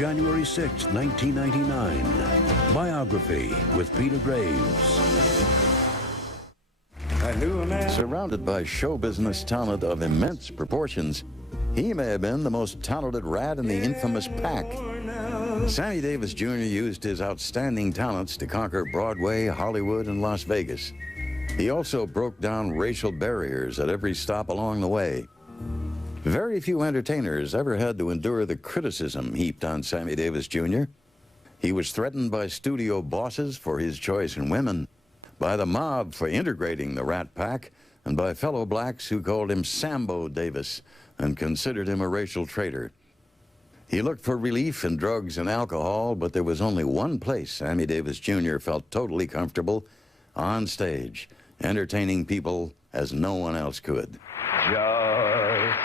January 6, 1999. Biography with Peter Graves. Surrounded by show business talent of immense proportions, he may have been the most talented rat in the infamous pack. Sэмmi Дэвис Jr. used his outstanding talents to conquer Broadway, Hollywood, and Las Vegas. He also broke down racial barriers at every stop along the way. Very few entertainers ever had to endure the criticism heaped on Sэмmi Дэвис Jr. He was threatened by studio bosses for his choice in women, by the mob for integrating the Rat Pack, and by fellow blacks who called him Sambo Davis and considered him a racial traitor. He looked for relief in drugs and alcohol, but there was only one place Sэмmi Дэвис Jr. felt totally comfortable: on stage, entertaining people as no one else could. Just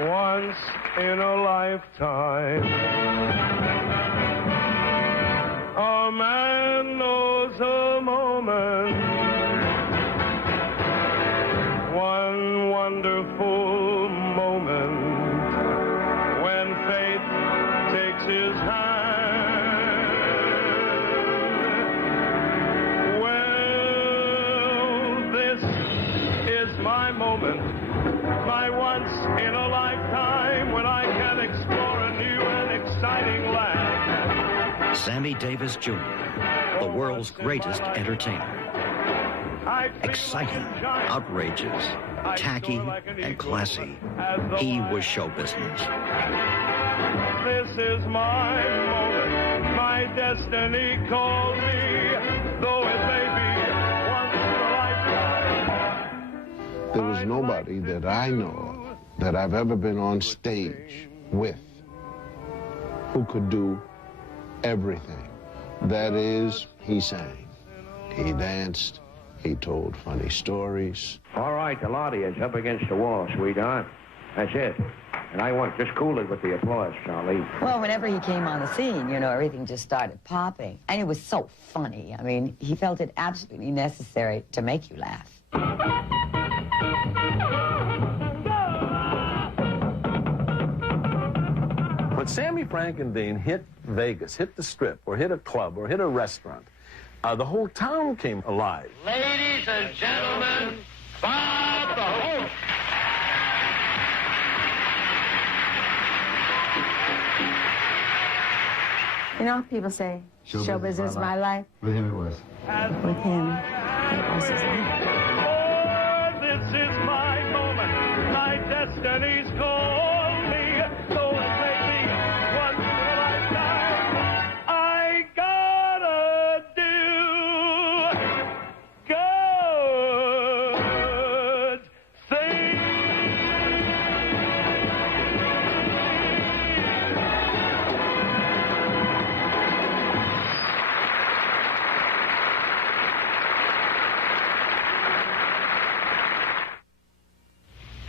once in a lifetime, a man knows a moment, one wonderful moment, when faith takes his hand. Well, this is my moment, my once in a lifetime, when I can explore a new and exciting land. Sэмmi Дэвис Jr., the world's greatest entertainer. Exciting, outrageous, tacky, and classy. He was show business. This is my moment, my destiny calls me, though it may be once in a lifetime. There was nobody that I know of that I've ever been on stage with who could do everything. That is, he sang, he danced, he told funny stories. All right, the audience up against the wall, sweetheart. That's it. And I want just cool it with the applause, Charlie. Well, whenever he came on the scene, you know, everything just started popping. And it was so funny. I mean, he felt it absolutely necessary to make you laugh. When Sammy Frankendean hit Vegas, hit the Strip, or hit a club, or hit a restaurant, the whole town came alive. Ladies and gentlemen, Bob the host. You know, people say, show business is my life. With him it was. With him, it was his life. Oh, this is my moment, my destiny's call me, though it may be once in a lifetime. I gotta do good things.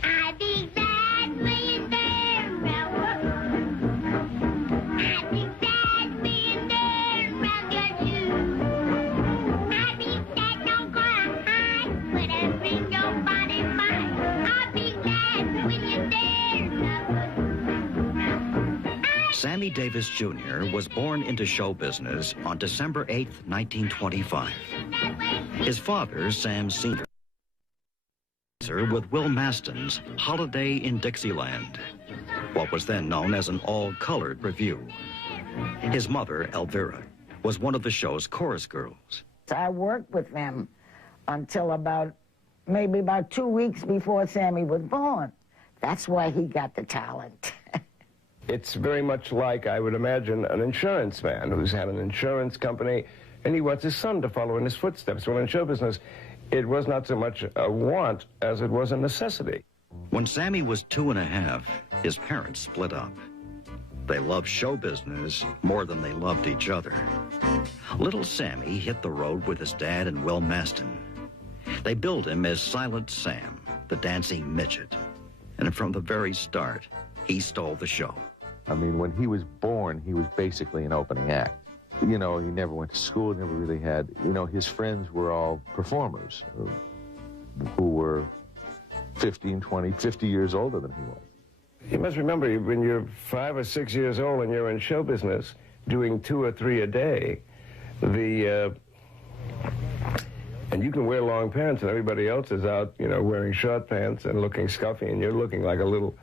I'd be glad being there around. I'd be glad being there around your too. I'd be glad don't go hide, but I bring your body mine. I'd be glad when you're there around. Sэмmi Дэвис Jr. was born into show business on December 8, 1925. His father, Sam Sr., with Will Mastin's Holiday in Dixieland, what was then known as an all-colored review. His mother, Elvira, was one of the show's chorus girls. I worked with them until maybe about 2 weeks before Sammy was born. That's why he got the talent. It's very much like, I would imagine, an insurance man who's had an insurance company, and he wants his son to follow in his footsteps. Well, in show business, it was not so much a want as it was a necessity. When Sammy was 2½, his parents split up. They loved show business more than they loved each other. Little Sammy hit the road with his dad and Will Mastin. They billed him as Silent Sam, the dancing midget. And from the very start, he stole the show. I mean, when he was born, he was basically an opening act. You know, he never went to school, never really had, you know, his friends were all performers who were 15, 20, 50 years older than he was. You must remember, when you're 5 or 6 years old and you're in show business, doing 2 or 3 a day, and you can wear long pants and everybody else is out, you know, wearing short pants and looking scuffy, and you're looking like a little,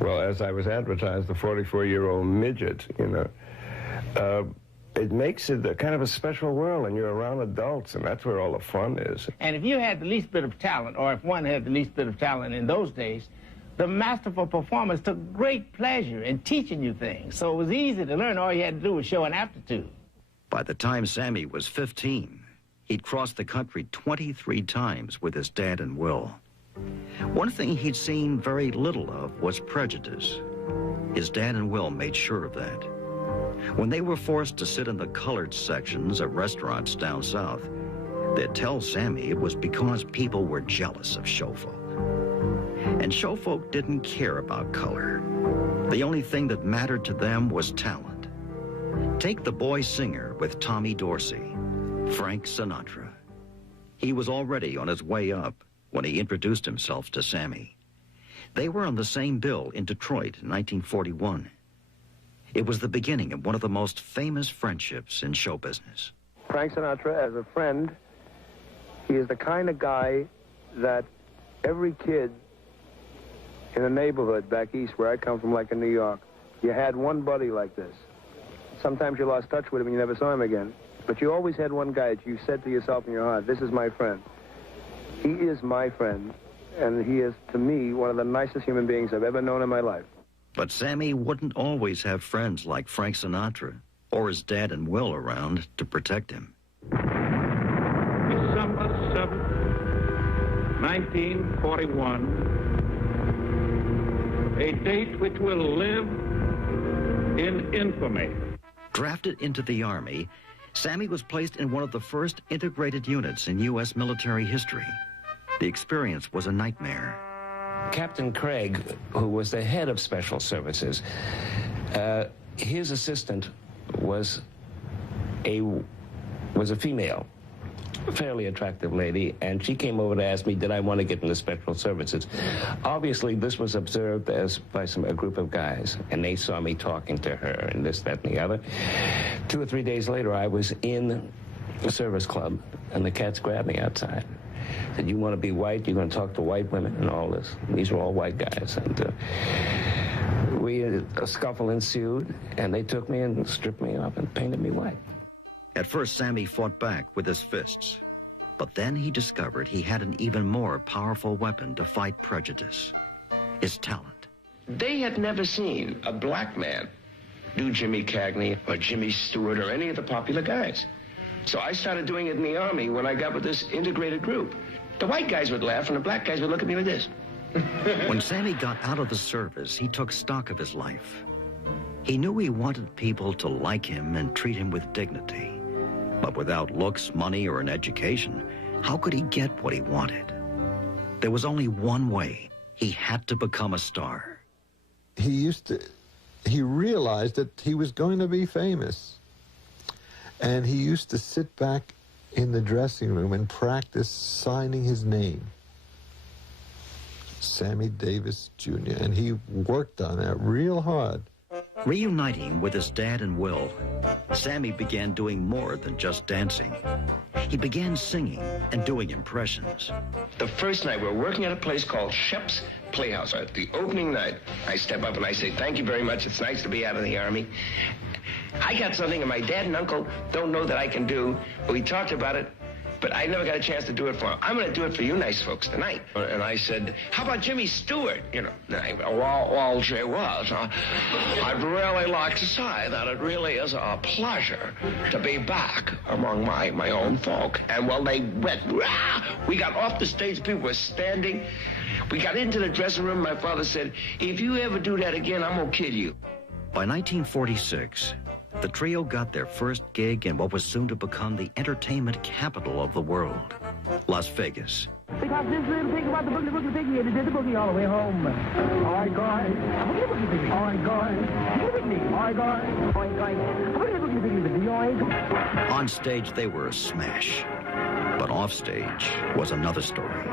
well, as I was advertised, the 44-year-old midget, you know. It makes it a kind of a special world, and you're around adults, and that's where all the fun is. And if you had the least bit of talent, or if one had the least bit of talent in those days, the masterful performers took great pleasure in teaching you things. So it was easy to learn. All you had to do was show an aptitude. By the time Sэмmi was 15, he'd crossed the country 23 times with his dad and Will. One thing he'd seen very little of was prejudice. His dad and Will made sure of that. When they were forced to sit in the colored sections at restaurants down south, they'd tell Sэмmi it was because people were jealous of showfolk. And showfolk didn't care about color. The only thing that mattered to them was talent. Take the boy singer with Tommy Dorsey, Frank Sinatra. He was already on his way up when he introduced himself to Sэмmi. They were on the same bill in Detroit in 1941. It was the beginning of one of the most famous friendships in show business. Frank Sinatra, as a friend, he is the kind of guy that every kid in the neighborhood back east where I come from, like in New York, you had one buddy like this. Sometimes you lost touch with him and you never saw him again. But you always had one guy that you said to yourself in your heart, this is my friend. He is my friend, and he is, to me, one of the nicest human beings I've ever known in my life. But Sэмmi wouldn't always have friends like Frank Sinatra or his dad and Will around to protect him. December 7th, 1941, a date which will live in infamy. Drafted into the Army, Sэмmi was placed in one of the first integrated units in U.S. military history. The experience was a nightmare. Captain Craig, who was the head of Special Services, his assistant was a female, fairly attractive lady, and she came over to ask me, did I want to get into Special Services? Obviously, this was observed by a group of guys, and they saw me talking to her and this, that, and the other. 2 or 3 days later, I was in a service club, and the cats grabbed me outside. Said, you want to be white, you're going to talk to white women and all this. And these were all white guys. And a scuffle ensued, and they took me and stripped me off and painted me white. At first, Sэмmi fought back with his fists. But then he discovered he had an even more powerful weapon to fight prejudice: his talent. They had never seen a black man do Jimmy Cagney or Jimmy Stewart or any of the popular guys. So I started doing it in the Army when I got with this integrated group. The white guys would laugh, and the black guys would look at me like this. When Sэмmi got out of the service, he took stock of his life. He knew he wanted people to like him and treat him with dignity. But without looks, money, or an education, how could he get what he wanted? There was only one way. He had to become a star. He realized that he was going to be famous. And he used to sit back in the dressing room and practice signing his name. Sэмmi Дэвис Jr. And he worked on that real hard. Reuniting with his dad and Will, Sэмmi began doing more than just dancing. He began singing and doing impressions. The first night, we were working at a place called Shep's Playhouse. At the opening night, I step up and I say, thank you very much. It's nice to be out of the Army. I got something that my dad and uncle don't know that I can do. We talked about it, but I never got a chance to do it for them. I'm going to do it for you nice folks tonight. And I said, how about Jimmy Stewart? You know, well, gee whiz, I'd really like to say that it really is a pleasure to be back among my own folk. And well, they went, rah! We got off the stage, people were standing. We got into the dressing room. My father said, if you ever do that again, I'm going to kill you. By 1946, the trio got their first gig in what was soon to become the entertainment capital of the world, Las Vegas. Because this little thing about the boogie piggy, it did the boogie all the way home. Oi, guys, boogie piggy. Oi, guys, boogie piggy. Oi, guys, boogie piggy with the oink. On stage, they were a smash. But off stage was another story.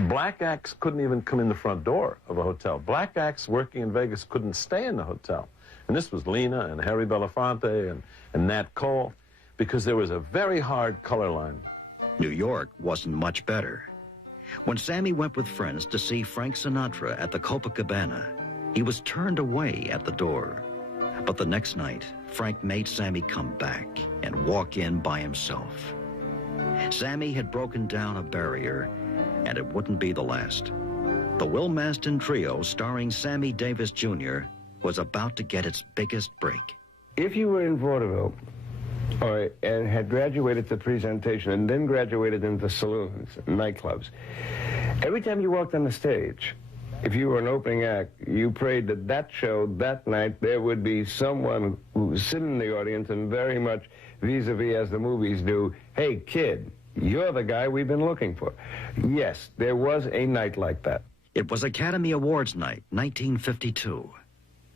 Black acts couldn't even come in the front door of a hotel. Black acts working in Vegas couldn't stay in the hotel. And this was Lena and Harry Belafonte and Nat Cole, because there was a very hard color line. New York wasn't much better. When Sэмmi went with friends to see Frank Sinatra at the Copacabana, he was turned away at the door. But the next night, Frank made Sэмmi come back and walk in by himself. Sэмmi had broken down a barrier, and it wouldn't be the last. The Will Mastin Trio, starring Sэмmi Davis Jr., was about to get its biggest break. If you were in vaudeville and had graduated to presentation and then graduated into saloons, nightclubs, every time you walked on the stage, if you were an opening act, you prayed that that show, that night, there would be someone who was sitting in the audience and very much vis-a-vis as the movies do, hey, kid, you're the guy we've been looking for. Yes, there was a night like that. It was Academy Awards night, 1952.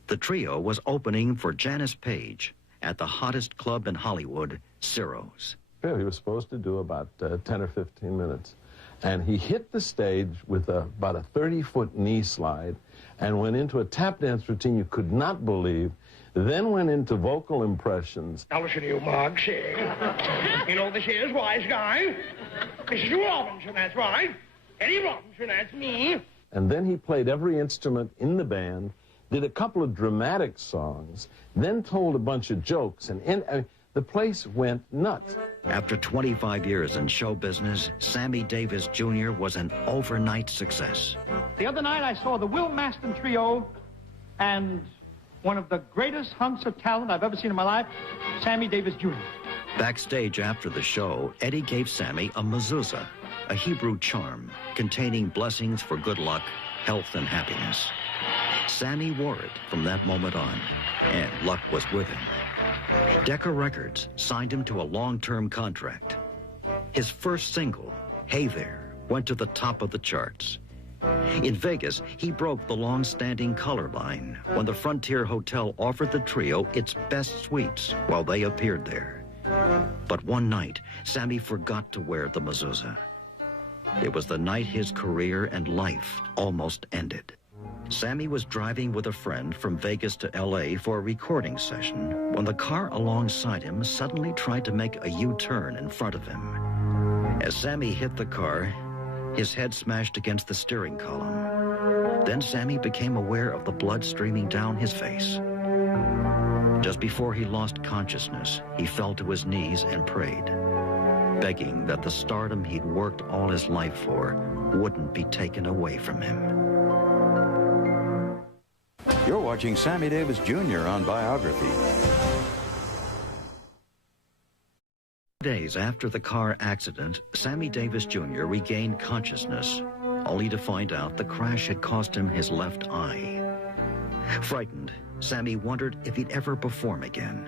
The trio was opening for Janice Page at the hottest club in Hollywood, Ciro's. Yeah, he was supposed to do about 10 or 15 minutes. And he hit the stage with about a 30-foot knee slide and went into a tap dance routine you could not believe, then went into vocal impressions. Now listen to you, Muggs. You know this is Wise Guy. This is Robinson, that's right. Eddie Robinson, that's me. And then he played every instrument in the band, did a couple of dramatic songs, then told a bunch of jokes, and the place went nuts. After 25 years in show business, Sэмmi Davis Jr. was an overnight success. The other night I saw the Will Mastin Trio and one of the greatest hunks of talent I've ever seen in my life, Sэмmi Davis Jr. Backstage after the show, Eddie gave Sэмmi a mezuzah, a Hebrew charm containing blessings for good luck, health, and happiness. Sэмmi wore it from that moment on, and luck was with him. Decca Records signed him to a long-term contract. His first single, Hey There, went to the top of the charts. In Vegas, he broke the long-standing color line when the Frontier Hotel offered the trio its best suites while they appeared there. But one night, Sэмmi forgot to wear the mezuzah. It was the night his career and life almost ended. Sэмmi was driving with a friend from Vegas to L.A. for a recording session when the car alongside him suddenly tried to make a U-turn in front of him. As Sэмmi hit the car, his head smashed against the steering column. Then Sэмmi became aware of the blood streaming down his face. Just before he lost consciousness, he fell to his knees and prayed, begging that the stardom he'd worked all his life for wouldn't be taken away from him. You're watching Sэмmi Davis Jr. on Biography. Days after the car accident, Sэмmi Davis Jr. regained consciousness, only to find out the crash had cost him his left eye. Frightened, Sэмmi wondered if he'd ever perform again.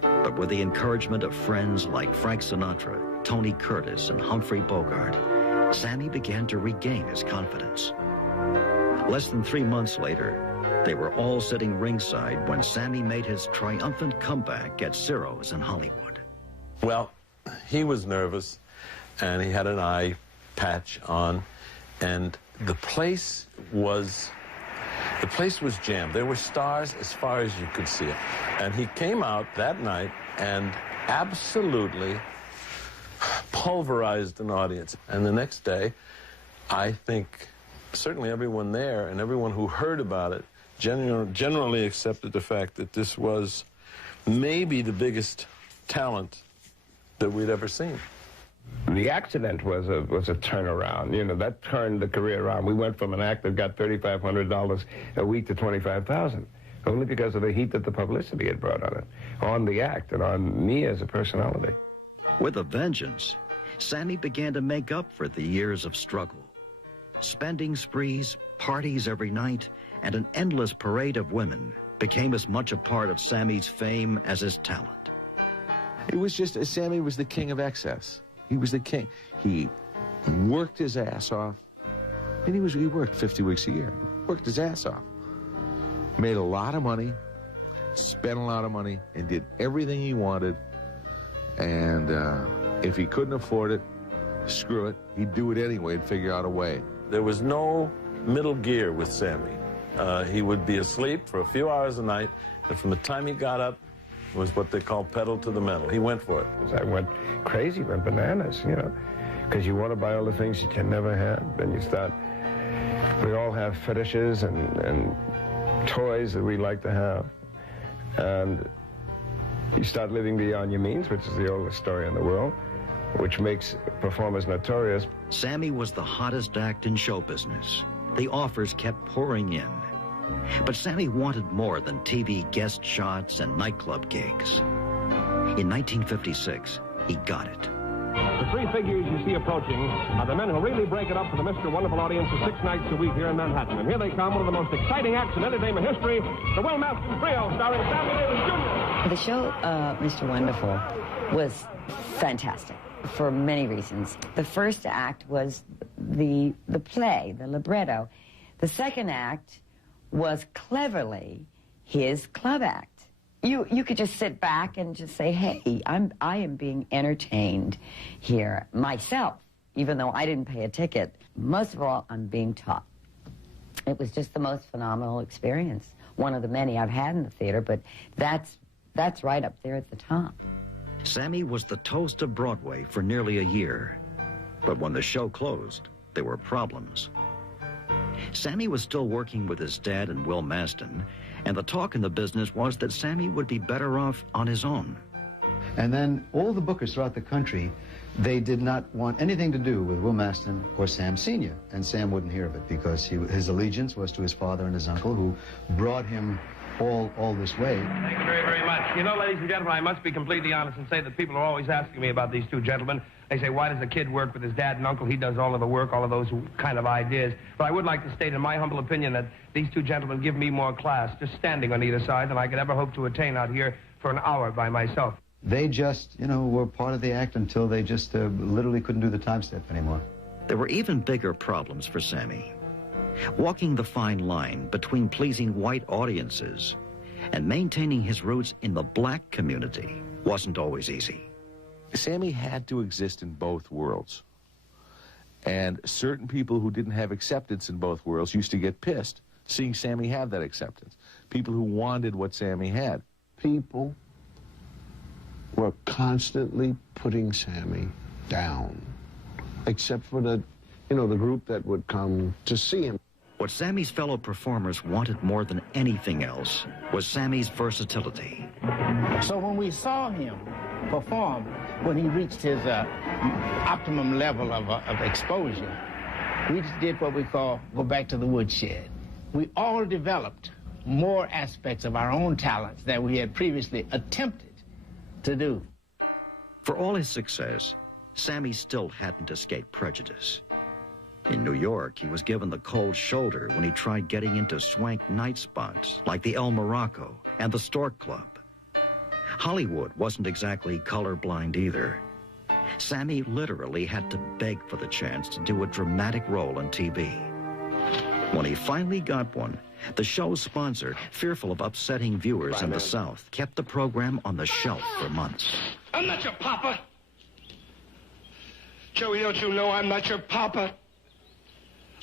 But with the encouragement of friends like Frank Sinatra, Tony Curtis, and Humphrey Bogart, Sэмmi began to regain his confidence. Less than 3 months later, they were all sitting ringside when Sэмmi made his triumphant comeback at Ciro's in Hollywood. Well, he was nervous, and he had an eye patch on, and the place was jammed. There were stars as far as you could see it. And he came out that night and absolutely pulverized an audience. And the next day, I think certainly everyone there and everyone who heard about it generally accepted the fact that this was maybe the biggest talent that we'd ever seen. The accident was a turnaround. You know, that turned the career around. We went from an act that got $3,500 a week to $25,000, only because of the heat that the publicity had brought on it, on the act, and on me as a personality. With a vengeance, Sэмmi began to make up for the years of struggle. Spending sprees, parties every night, and an endless parade of women became as much a part of Sami's fame as his talent. It was just, Sэмmi was the king of excess. He was the king. He worked his ass off, and he worked 50 weeks a year. Worked his ass off. Made a lot of money, spent a lot of money, and did everything he wanted. And if he couldn't afford it, screw it. He'd do it anyway and figure out a way. There was no middle gear with Sэмmi. He would be asleep for a few hours a night, and from the time he got up, it was what they call pedal to the metal. He went for it. I went crazy, went bananas, you know, because you want to buy all the things you can never have. Then you start, we all have fetishes and toys that we like to have. And you start living beyond your means, which is the oldest story in the world, which makes performers notorious. Sэмmi was the hottest act in show business. The offers kept pouring in. But Sэмmi wanted more than TV guest shots and nightclub gigs. In 1956, he got it. The three figures you see approaching are the men who really break it up for the Mr. Wonderful audience of 6 nights a week here in Manhattan. And here they come, one of the most exciting acts in entertainment history, the Uilma Mastina Trio, starring Sэмmi Дэвис Jr. The show, Mr. Wonderful, was fantastic for many reasons. The first act was the play, the libretto. The second act was cleverly his club act. You could just sit back and just say, hey, I am being entertained here myself, even though I didn't pay a ticket. Most of all, I'm being taught. It was just the most phenomenal experience. One of the many I've had in the theater, but that's right up there at the top. Sэмmi was the toast of Broadway for nearly a year. But when the show closed, there were problems. Sэмmi was still working with his dad and Uilma Mastina, and the talk in the business was that Sэмmi would be better off on his own. And then all the bookers throughout the country, they did not want anything to do with Uilma Mastina or Sam Sr., and Sam wouldn't hear of it because his allegiance was to his father and his uncle who brought him all this way. Thank you very, very much. You know, ladies and gentlemen, I must be completely honest and say that people are always asking me about these two gentlemen. They say, why does a kid work with his dad and uncle? He does all of the work, all of those kind of ideas. But I would like to state, in my humble opinion, that these two gentlemen give me more class, just standing on either side, than I could ever hope to attain out here for an hour by myself. They just, you know, were part of the act until they just literally couldn't do the time step anymore. There were even bigger problems for Sэмmi. Walking the fine line between pleasing white audiences and maintaining his roots in the black community wasn't always easy. Sэмmi had to exist in both worlds. And certain people who didn't have acceptance in both worlds used to get pissed seeing Sэмmi have that acceptance. People who wanted what Sэмmi had. People were constantly putting Sэмmi down, except for the group that would come to see him. What Sami's fellow performers wanted more than anything else was Sami's versatility. So when we saw him perform, when he reached his optimum level of exposure, we just did what we call go back to the woodshed. We all developed more aspects of our own talents than we had previously attempted to do. For all his success, Sэмmi still hadn't escaped prejudice. In New York, he was given the cold shoulder when he tried getting into swank night spots like the El Morocco and the Stork Club. Hollywood wasn't exactly colorblind either. Sэмmi literally had to beg for the chance to do a dramatic role on TV. When he finally got one, the show's sponsor, fearful of upsetting viewers in the South, kept the program on the shelf for months. I'm not your papa. Joey, don't you know I'm not your papa?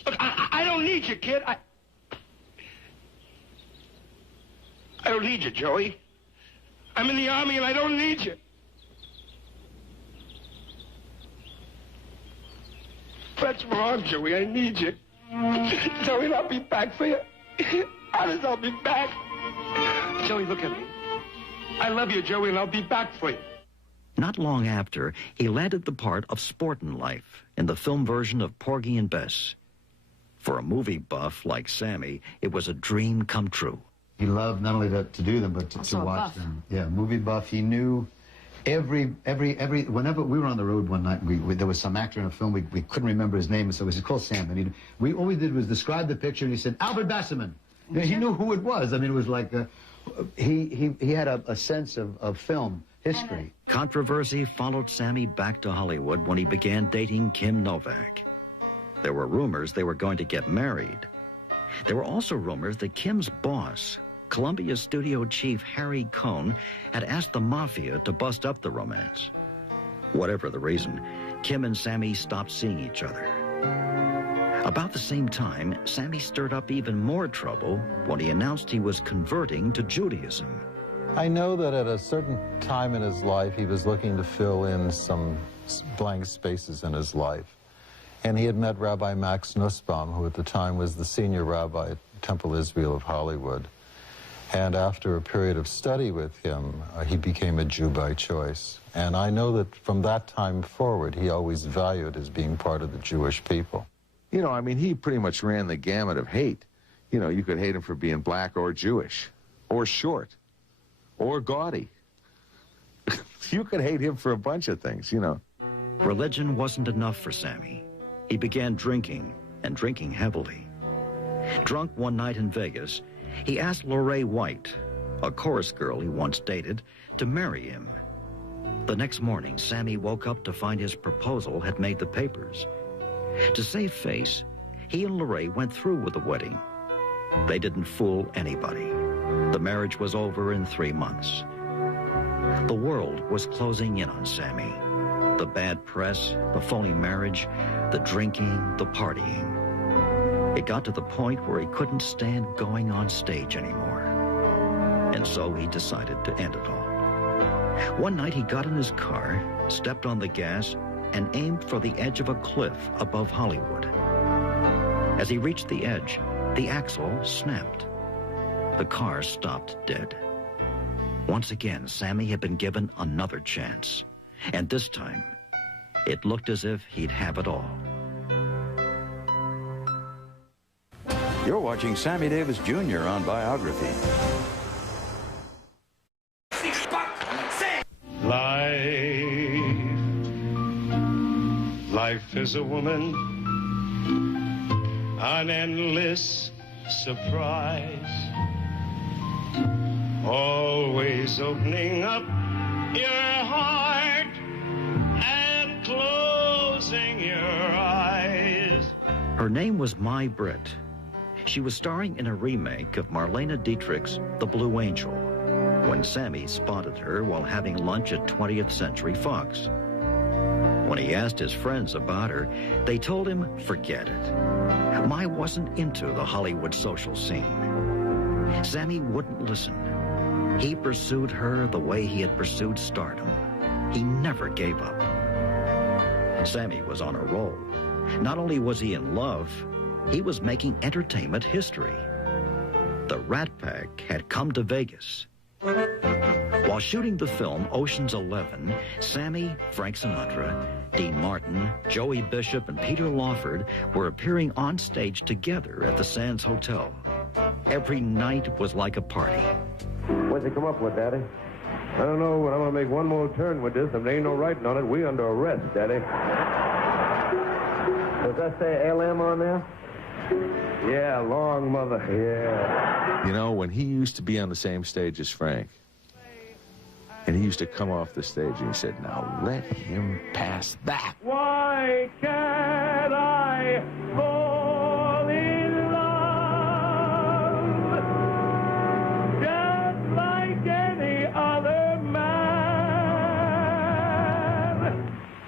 Look, I don't need you, kid. I don't need you, Joey. I'm in the Army and I don't need you. That's wrong, Joey. I need you. Joey, I'll be back for you. Honest, I'll be back. Joey, look at me. I love you, Joey, and I'll be back for you. Not long after, he landed the part of Sportin' Life in the film version of Porgy and Bess. For a movie buff like Sэмmi, it was a dream come true. He loved not only to do them, but to watch them. Yeah, movie buff. He knew every. Whenever we were on the road one night, there was some actor in a film. We couldn't remember his name, so it was called Sam. And all we did was describe the picture, and he said Albert Basserman. He knew who it was. I mean, it was like he had a sense of film history. Controversy followed Sэмmi back to Hollywood when he began dating Kim Novak. There were rumors they were going to get married. There were also rumors that Kim's boss, Columbia studio chief Harry Cohn, had asked the mafia to bust up the romance. Whatever the reason, Kim and Sэмmi stopped seeing each other. About the same time, Sэмmi stirred up even more trouble when he announced he was converting to Judaism. I know that at a certain time in his life, he was looking to fill in some blank spaces in his life. And he had met Rabbi Max Nussbaum, who at the time was the senior rabbi at Temple Israel of Hollywood. And after a period of study with him, he became a Jew by choice. And I know that from that time forward, he always valued his being part of the Jewish people. You know, I mean, he pretty much ran the gamut of hate. You know, you could hate him for being black or Jewish, or short, or gaudy. You could hate him for a bunch of things, you know. Religion wasn't enough for Sэмmi. He began drinking, and drinking heavily. Drunk one night in Vegas, he asked Lorraine White, a chorus girl he once dated, to marry him. The next morning, Sэмmi woke up to find his proposal had made the papers. To save face, he and Lorraine went through with the wedding. They didn't fool anybody. The marriage was over in 3 months. The world was closing in on Sэмmi. The bad press, the phony marriage, the drinking, the partying. It got to the point where he couldn't stand going on stage anymore. And so he decided to end it all. One night he got in his car, stepped on the gas, and aimed for the edge of a cliff above Hollywood. As he reached the edge, the axle snapped. The car stopped dead. Once again, Sэмmi had been given another chance. And this time, it looked as if he'd have it all. You're watching Sэмmi Davis Jr. on Biography. Life is a woman, an endless surprise, always opening up your heart and closing your eyes. Her name was Mai Britt. She was starring in a remake of Marlene Dietrich's The Blue Angel, when Sэмmi spotted her while having lunch at 20th Century Fox. When he asked his friends about her, they told him, forget it. Mai wasn't into the Hollywood social scene. Sэмmi wouldn't listen. He pursued her the way he had pursued stardom. He never gave up. Sэмmi was on a roll. Not only was he in love, he was making entertainment history. The Rat Pack had come to Vegas. While shooting the film Ocean's 11, Sэмmi, Frank Sinatra, Dean Martin, Joey Bishop, and Peter Lawford were appearing on stage together at the Sands Hotel. Every night was like a party. What'd you come up with, Daddy? I don't know, but I'm gonna make one more turn with this, and there ain't no writing on it. We under arrest, Daddy. Does that say LM on there? Yeah, long mother. Yeah. You know, when he used to be on the same stage as Frank, and he used to come off the stage and he said, now let him pass that. Why can't I fall in love just like any other man?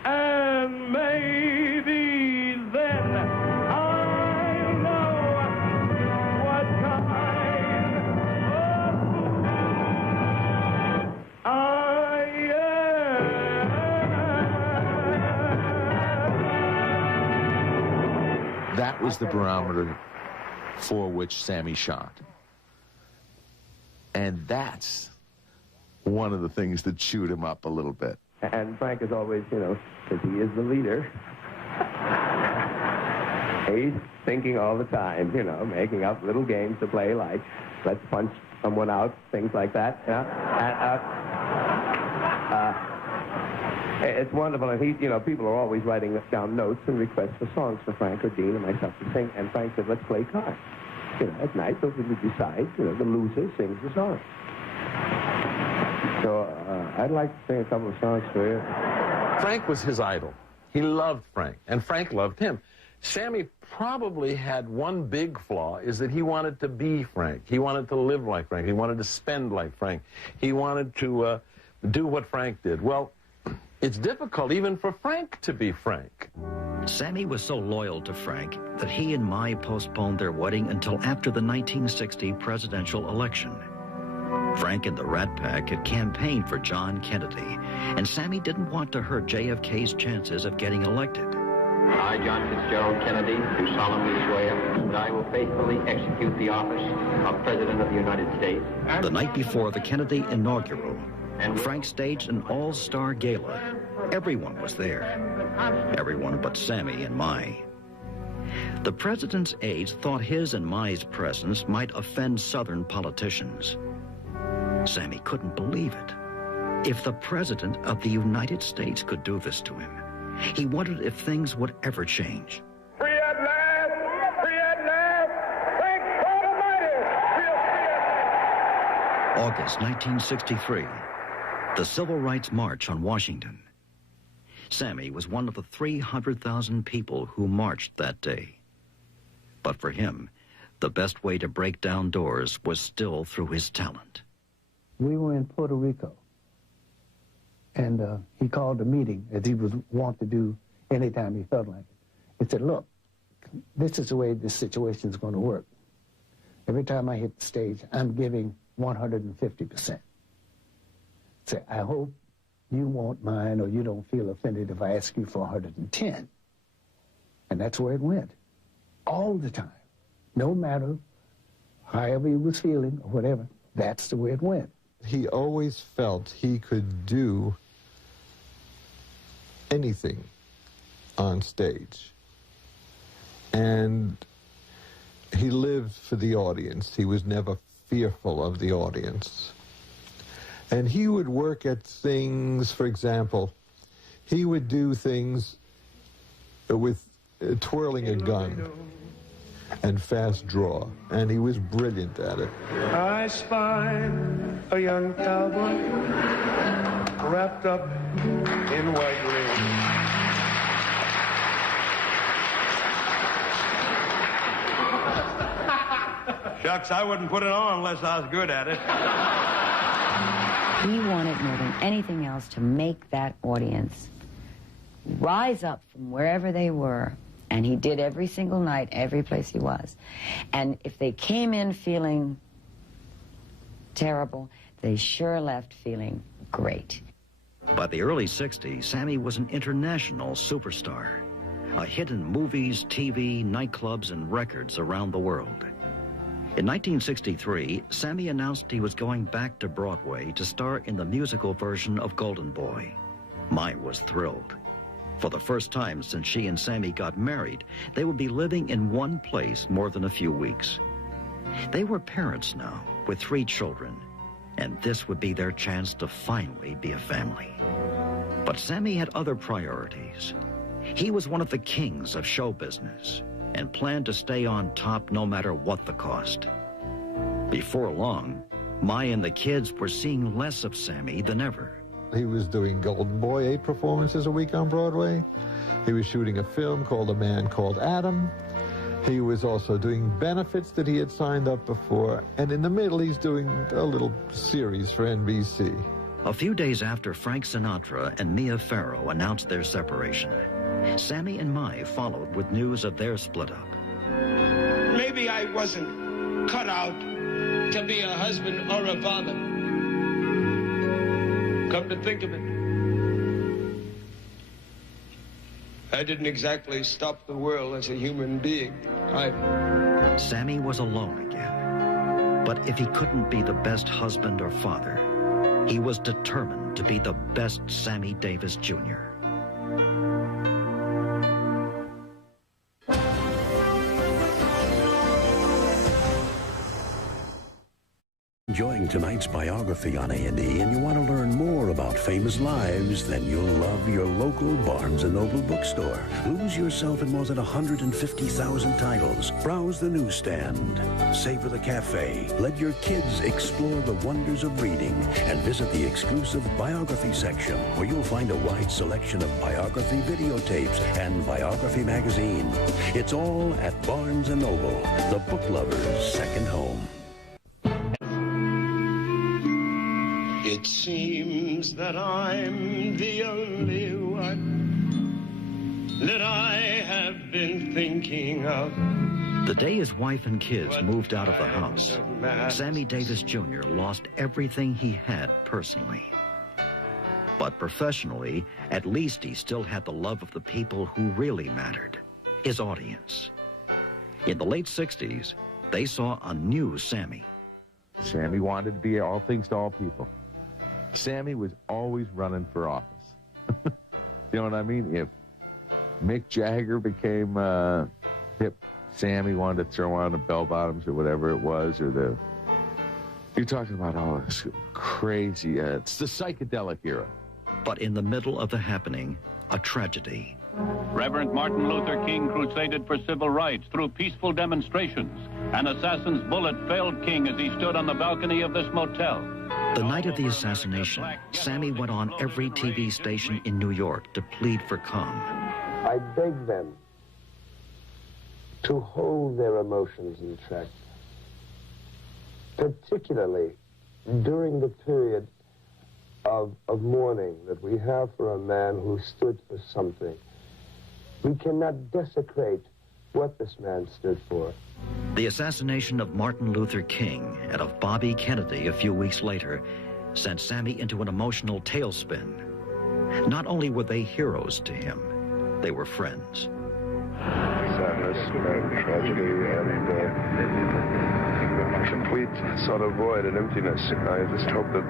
And maybe then I'll know what kind of fool I am. That was the barometer for which Sэмmi shot. And that's one of the things that chewed him up a little bit. And Frank is always, you know, because he is the leader, he's thinking all the time, you know, making up little games to play like, let's punch someone out, things like that. Yeah? It's wonderful, and he, you know, people are always writing down notes and requests for songs for Frank or Dean and myself to sing, and Frank said, let's play cards. You know, at night, those people decide, you know, the loser sings the song. So I'd like to sing a couple of songs for you. Frank was his idol. He loved Frank, and Frank loved him. Sэмmi probably had one big flaw, is that he wanted to be Frank. He wanted to live like Frank. He wanted to spend like Frank. He wanted to do what Frank did. Well, it's difficult even for Frank to be Frank. Sэмmi was so loyal to Frank that he and Mai postponed their wedding until after the 1960 presidential election. Frank and the Rat Pack had campaigned for John Kennedy, and Sэмmi didn't want to hurt JFK's chances of getting elected. I, John Fitzgerald Kennedy, do solemnly swear that I will faithfully execute the office of President of the United States. The night before the Kennedy inaugural, Frank staged an all-star gala. Everyone was there. Everyone but Sэмmi and Mai. The president's aides thought his and Mai's presence might offend Southern politicians. Sэмmi couldn't believe it. If the President of the United States could do this to him, he wondered if things would ever change. Free at last! Free at last! Thank God Almighty! We are free at last! August 1963, the Civil Rights March on Washington. Sэмmi was one of the 300,000 people who marched that day. But for him, the best way to break down doors was still through his talent. We were in Puerto Rico, and he called a meeting, as he was wont to do anytime he felt like it. He said, look, this is the way this situation is going to work. Every time I hit the stage, I'm giving 150%. Say, I hope you won't mind or you don't feel offended if I ask you for 110. And that's where it went, all the time. No matter however he was feeling or whatever, that's the way it went. He always felt he could do anything on stage. And he lived for the audience. He was never fearful of the audience. And he would work at things, for example, he would do things with twirling a gun and fast draw, and he was brilliant at it. I spied a young cowboy wrapped up in white rain. Shucks, I wouldn't put it on unless I was good at it. He wanted more than anything else to make that audience rise up from wherever they were. And he did every single night, every place he was. And if they came in feeling terrible, they sure left feeling great. By the early 60s, Sэмmi was an international superstar, a hit in movies, TV, nightclubs, and records around the world. In 1963, Sэмmi announced he was going back to Broadway to star in the musical version of Golden Boy. Mai was thrilled. For the first time since she and Sэмmi got married, they would be living in one place more than a few weeks. They were parents now, with 3 children, and this would be their chance to finally be a family. But Sэмmi had other priorities. He was one of the kings of show business and planned to stay on top no matter what the cost. Before long, Mai and the kids were seeing less of Sэмmi than ever. He was doing Golden Boy 8 performances a week on Broadway. He was shooting a film called A Man Called Adam. He was also doing benefits that he had signed up before. And in the middle, he's doing a little series for NBC. A few days after Frank Sinatra and Mia Farrow announced their separation, Sэмmi and Mai followed with news of their split up. Maybe I wasn't cut out to be a husband or a father. Come to think of it, I didn't exactly stop the world as a human being either. Sэмmi was alone again. But if he couldn't be the best husband or father, he was determined to be the best Sэмmi Davis Jr. Enjoying tonight's biography on A&E and you want to learn more about famous lives, then you'll love your local Barnes & Noble bookstore. Lose yourself in more than 150,000 titles. Browse the newsstand. Savor the cafe. Let your kids explore the wonders of reading and visit the exclusive biography section where you'll find a wide selection of biography videotapes and biography magazine. It's all at Barnes & Noble, the book lover's second home. It seems seems that I'm the only one that I have been thinking of. The day his wife and kids moved out of the house, Sэмmi Дэвис Jr. lost everything he had personally. But professionally, at least he still had the love of the people who really mattered, his audience. In the late 60s, they saw a new Sэмmi. Sэмmi wanted to be all things to all people. Sэмmi was always running for office. You know what I mean? If Mick Jagger became hip, Sэмmi wanted to throw on the bell-bottoms or whatever it was, or the... You're talking about all this crazy... it's the psychedelic era. But in the middle of the happening, a tragedy. Reverend Martin Luther King crusaded for civil rights through peaceful demonstrations. An assassin's bullet felled King as he stood on the balcony of this motel. The night of the assassination, Sэмmi went on every TV station in New York to plead for calm. I beg them to hold their emotions in check, particularly during the period of mourning that we have for a man who stood for something. We cannot desecrate what this man stood for. The assassination of Martin Luther King and of Bobby Kennedy a few weeks later sent Sэмmi into an emotional tailspin. Not only were they heroes to him, they were friends. Sadness and tragedy and complete sort of void and emptiness. I just hope that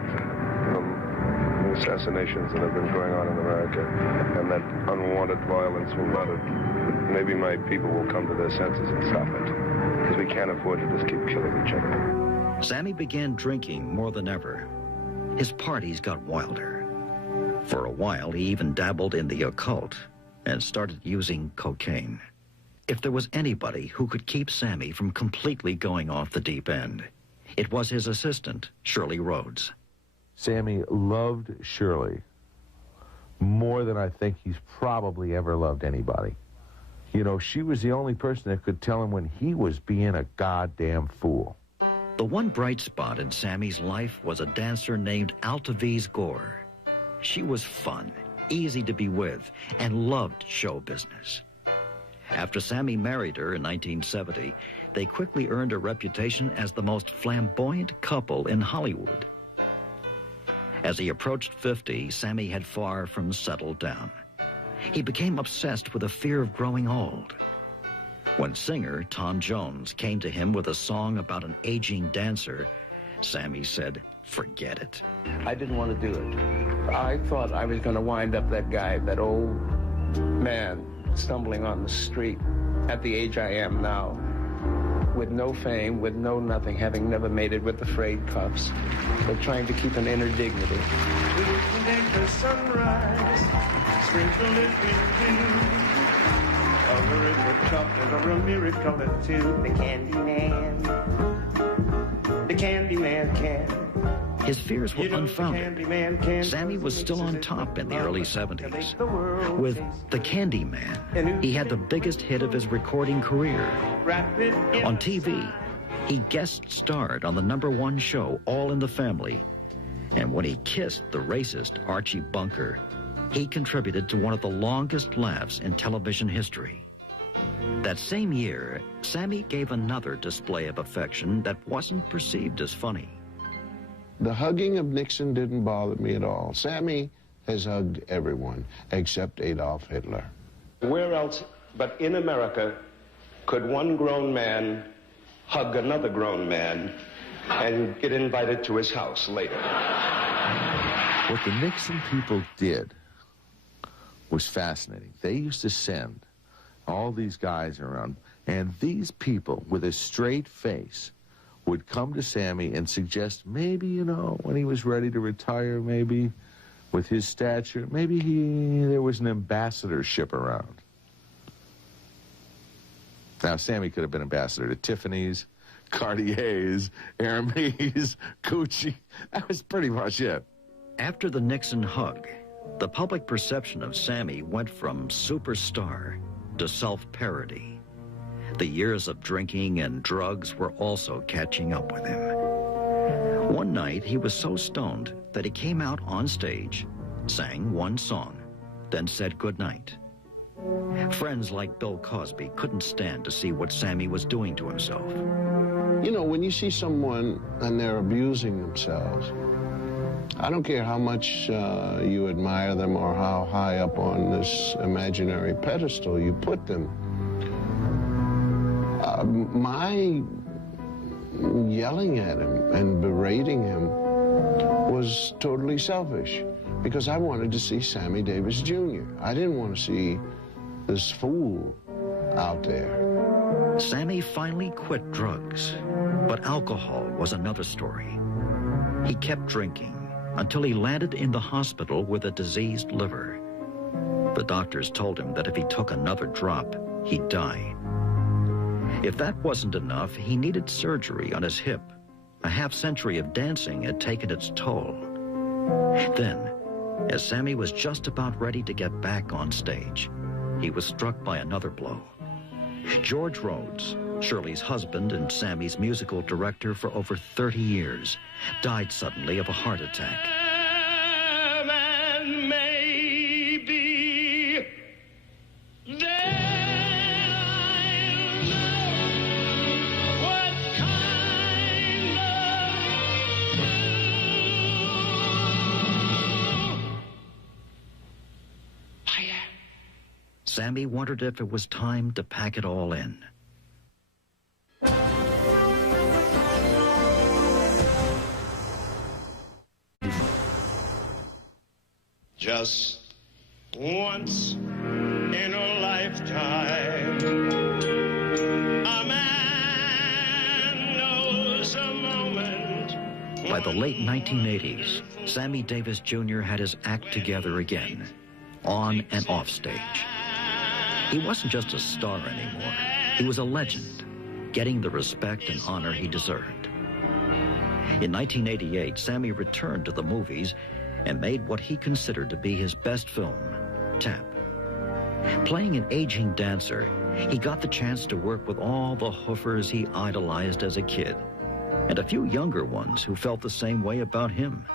the assassinations that have been going on in America and that unwanted violence will not, maybe my people will come to their senses and stop it, because we can't afford to just keep killing each other. Sэмmi began drinking more than ever. His parties got wilder. For a while, he even dabbled in the occult and started using cocaine. If there was anybody who could keep Sэмmi from completely going off the deep end, it was his assistant, Shirley Rhodes. Sэмmi loved Shirley more than I think he's probably ever loved anybody. You know, she was the only person that could tell him when he was being a goddamn fool. The one bright spot in Sэмmi's life was a dancer named Altaviz Gore. She was fun, easy to be with, and loved show business. After Sэмmi married her in 1970, they quickly earned a reputation as the most flamboyant couple in Hollywood. As he approached 50, Sэмmi had far from settled down. He became obsessed with a fear of growing old. When singer Tom Jones came to him with a song about an aging dancer, Sэмmi said, "Forget it." I didn't want to do it. I thought I was going to wind up that guy, that old man, stumbling on the street at the age I am now, with no fame, with no nothing, having never made it with the frayed cuffs, but trying to keep an inner dignity. The sunrise, sprinkled it with dew. Over in the cup, there's a miracle or two. The candy man can. His fears were unfounded. Sэмmi was still on top in the early 70s. With The Candy Man, he had the biggest hit of his recording career. On TV, he guest starred on the #1 show, All in the Family. And when he kissed the racist Archie Bunker, he contributed to one of the longest laughs in television history. That same year, Sэмmi gave another display of affection that wasn't perceived as funny. The hugging of Nixon didn't bother me at all. Sэмmi has hugged everyone except Adolf Hitler. Where else but in America could one grown man hug another grown man and get invited to his house later? What the Nixon people did was fascinating. They used to send all these guys around, and these people with a straight face would come to Sэмmi and suggest maybe, you know, when he was ready to retire, maybe with his stature, maybe there was an ambassadorship around. Now, Sэмmi could have been ambassador to Tiffany's, Cartier's, Hermes, Gucci. That was pretty much it. After the Nixon hug, the public perception of Sэмmi went from superstar to self-parody. The years of drinking and drugs were also catching up with him. One night, he was so stoned that he came out on stage, sang one song, then said goodnight. Friends like Bill Cosby couldn't stand to see what Sэмmi was doing to himself. You know, when you see someone and they're abusing themselves, I don't care how much you admire them or how high up on this imaginary pedestal you put them. My yelling at him and berating him was totally selfish because I wanted to see Sэмmi Дэвис Jr. I didn't want to see this fool out there. Sэмmi finally quit drugs, but alcohol was another story. He kept drinking until he landed in the hospital with a diseased liver. The doctors told him that if he took another drop, he'd die. If that wasn't enough, he needed surgery on his hip. A half-century of dancing had taken its toll. Then, as Sэмmi was just about ready to get back on stage, he was struck by another blow. George Rhodes, Shirley's husband and Sэмmi's musical director for over 30 years, died suddenly of a heart attack. And maybe then I'll know what kind of I am. Sэмmi wondered if it was time to pack it all in. Just once in a lifetime, a man knows a moment. By the late 1980s, Sэмmi Дэвис Jr. had his act together again, on and off stage. He wasn't just a star anymore. He was a legend, getting the respect and honor he deserved. In 1988, Sэмmi returned to the movies and made what he considered to be his best film, Tap. Playing an aging dancer, he got the chance to work with all the hoofers he idolized as a kid, and a few younger ones who felt the same way about him.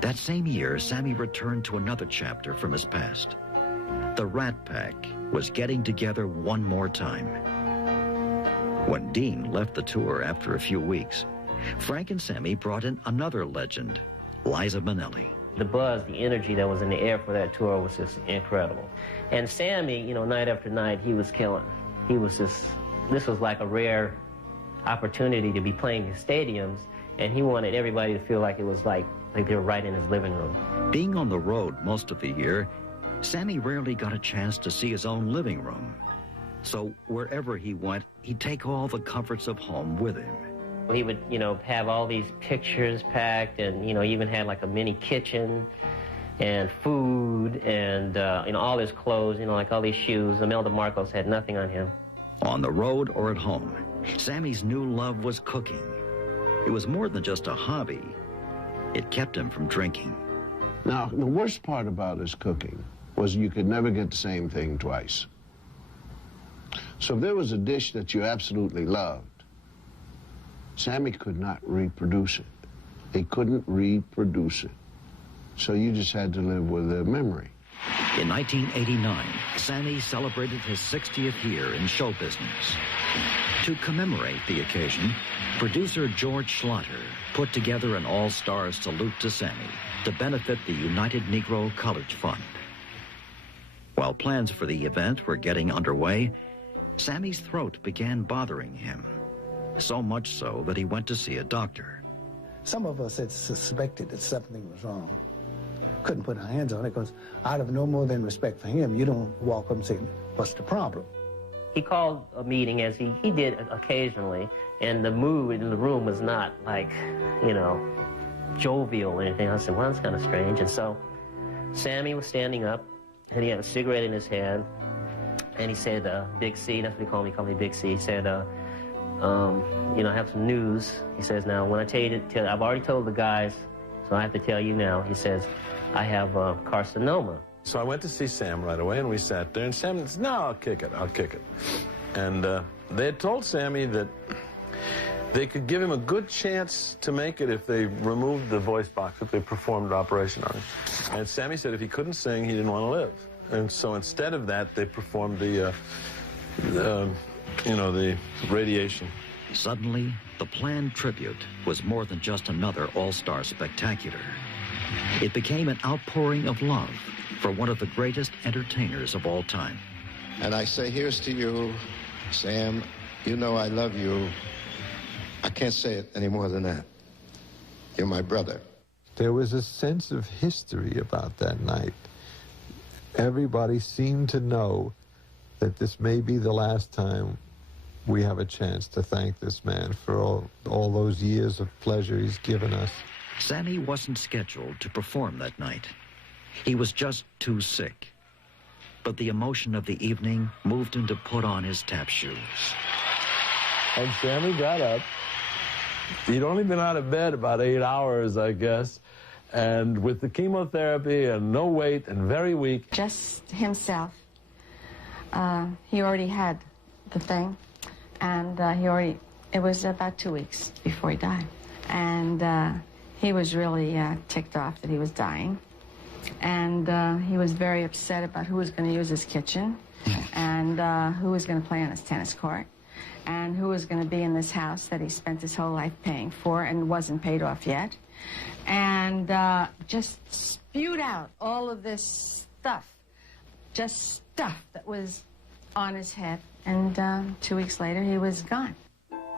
That same year, Sэмmi returned to another chapter from his past. The Rat Pack was getting together one more time. When Dean left the tour after a few weeks, Frank and Sэмmi brought in another legend, Liza Minnelli. The buzz, the energy that was in the air for that tour was just incredible. And Sэмmi, you know, night after night, he was killing. He was just, this was like a rare opportunity to be playing in stadiums, and he wanted everybody to feel like it was like they were right in his living room. Being on the road most of the year, Sэмmi rarely got a chance to see his own living room. So wherever he went, he'd take all the comforts of home with him. He would, you know, have all these pictures packed and, you know, even had like a mini kitchen and food and, you know, all his clothes, you know, like all these shoes. Imelda Marcos had nothing on him. On the road or at home, Sami's new love was cooking. It was more than just a hobby. It kept him from drinking. Now, the worst part about his cooking was you could never get the same thing twice. So if there was a dish that you absolutely loved, Sэмmi could not reproduce it. He couldn't reproduce it. So you just had to live with the memory. In 1989, Sэмmi celebrated his 60th year in show business. To commemorate the occasion, producer George Schlatter put together an all-star salute to Sэмmi to benefit the United Negro College Fund. While plans for the event were getting underway, Sami's throat began bothering him. So much so that he went to see a doctor. Some of us had suspected that something was wrong. Couldn't put our hands on it because out of no more than respect for him, you don't walk up and say, what's the problem? He called a meeting, as he did occasionally, and the mood in the room was not like, you know, jovial or anything. I said, well, that's kind of strange. And so Sэмmi was standing up, and he had a cigarette in his hand, and he said, Big C, that's what he called me Big C. He said, you know, I have some news. He says, now, when I tell you, I've already told the guys, so I have to tell you now. He says, I have carcinoma. So I went to see Sam right away, and we sat there, and Sam said, no, I'll kick it. And they had told Sэмmi that they could give him a good chance to make it if they removed the voice box, if they performed an operation on him. And Sэмmi said if he couldn't sing, he didn't want to live. And so instead of that, they performed the radiation. Suddenly, the planned tribute was more than just another all-star spectacular. It became an outpouring of love for one of the greatest entertainers of all time. And I say, here's to you, Sam. You know I love you. I can't say it any more than that. You're my brother. There was a sense of history about that night. Everybody seemed to know that this may be the last time we have a chance to thank this man for all those years of pleasure he's given us. Sэмmi wasn't scheduled to perform that night. He was just too sick. But the emotion of the evening moved him to put on his tap shoes. And Sэмmi got up. He'd only been out of bed about 8 hours, I guess. And with the chemotherapy and no weight and very weak. Just himself. He already had the thing. And it was about 2 weeks before he died. And he was really ticked off that he was dying. And he was very upset about who was going to use his kitchen and who was going to play on his tennis court and who was going to be in this house that he spent his whole life paying for and wasn't paid off yet. And just spewed out all of this stuff, just stuff that was on his head. And 2 weeks later, he was gone.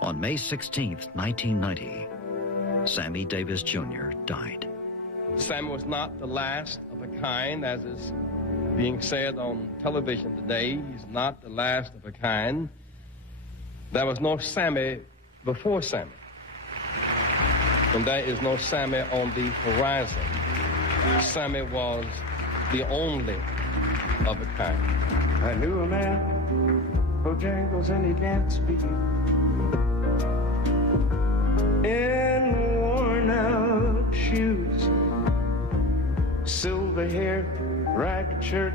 On May 16th, 1990, Sэмmi Дэвис Jr. died. Sэмmi was not the last of a kind, as is being said on television today. He's not the last of a kind. There was no Sэмmi before Sэмmi. And there is no Sэмmi on the horizon. Sэмmi was the only of a kind. I knew a man, Bojangles, and he danced me in worn-out shoes, silver hair, ragged shirt,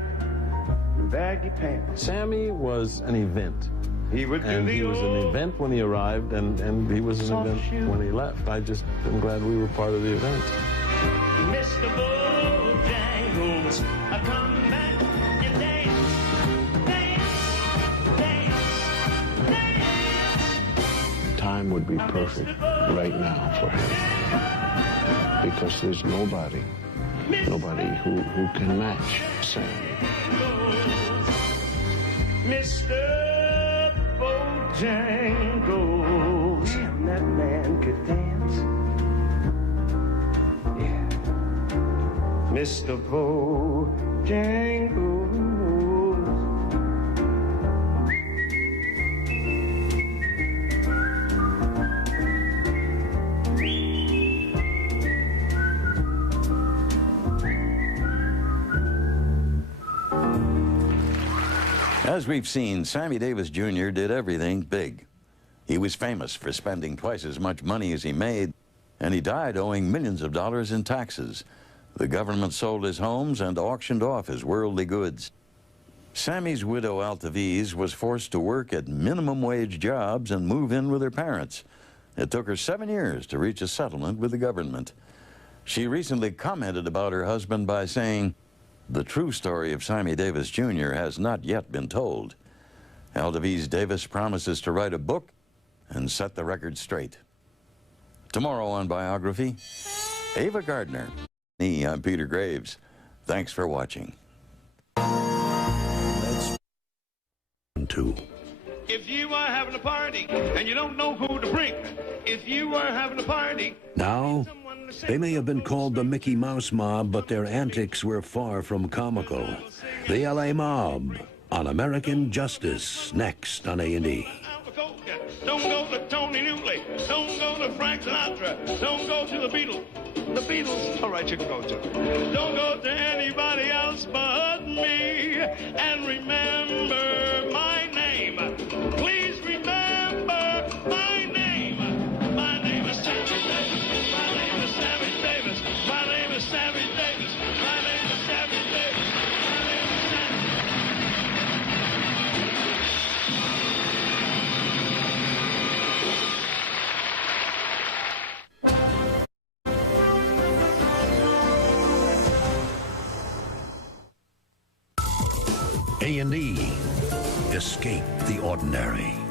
baggy pants. Sэмmi was an event. He was an event when he arrived, and he was an event when he left. I just am glad we were part of the event. Mr. Bojangles, I come back and dance, dance, dance, dance. Time would be perfect right now for him. Because there's nobody who can match Sэмmi. Mr. Bojangles. Damn, that man could dance. Yeah. Mr. Bojangles. As we've seen, Sэмmi Дэвис Jr. did everything big. He was famous for spending twice as much money as he made, and he died owing millions of dollars in taxes. The government sold his homes and auctioned off his worldly goods. Sэмmi's widow, Altaviz, was forced to work at minimum wage jobs and move in with her parents. It took her 7 years to reach a settlement with the government. She recently commented about her husband by saying, "The true story of Sэмmi Дэвис Jr. has not yet been told." Altaviz Davis promises to write a book and set the record straight. Tomorrow on Biography, Ava Gardner. I'm Peter Graves. Thanks for watching. If you are having a party and you don't know who to bring, if you are having a party. Now, they may have been called the Mickey Mouse Mob, but their antics were far from comical. The LA Mob on American Justice, next on A&E. Don't go to Tony Newley. Don't go to Frank Sinatra. Don't go to the Beatles. The Beatles, all right, you can go to. Don't go to anybody else but me. And remember my name. Please remember my name. My name is Sэмmi Дэвис. My name is Sэмmi Дэвis. My name is Sэмmi Дэvис. My name is Sэмmi Дэvis. My name is Sэмmi. escape the ordinary.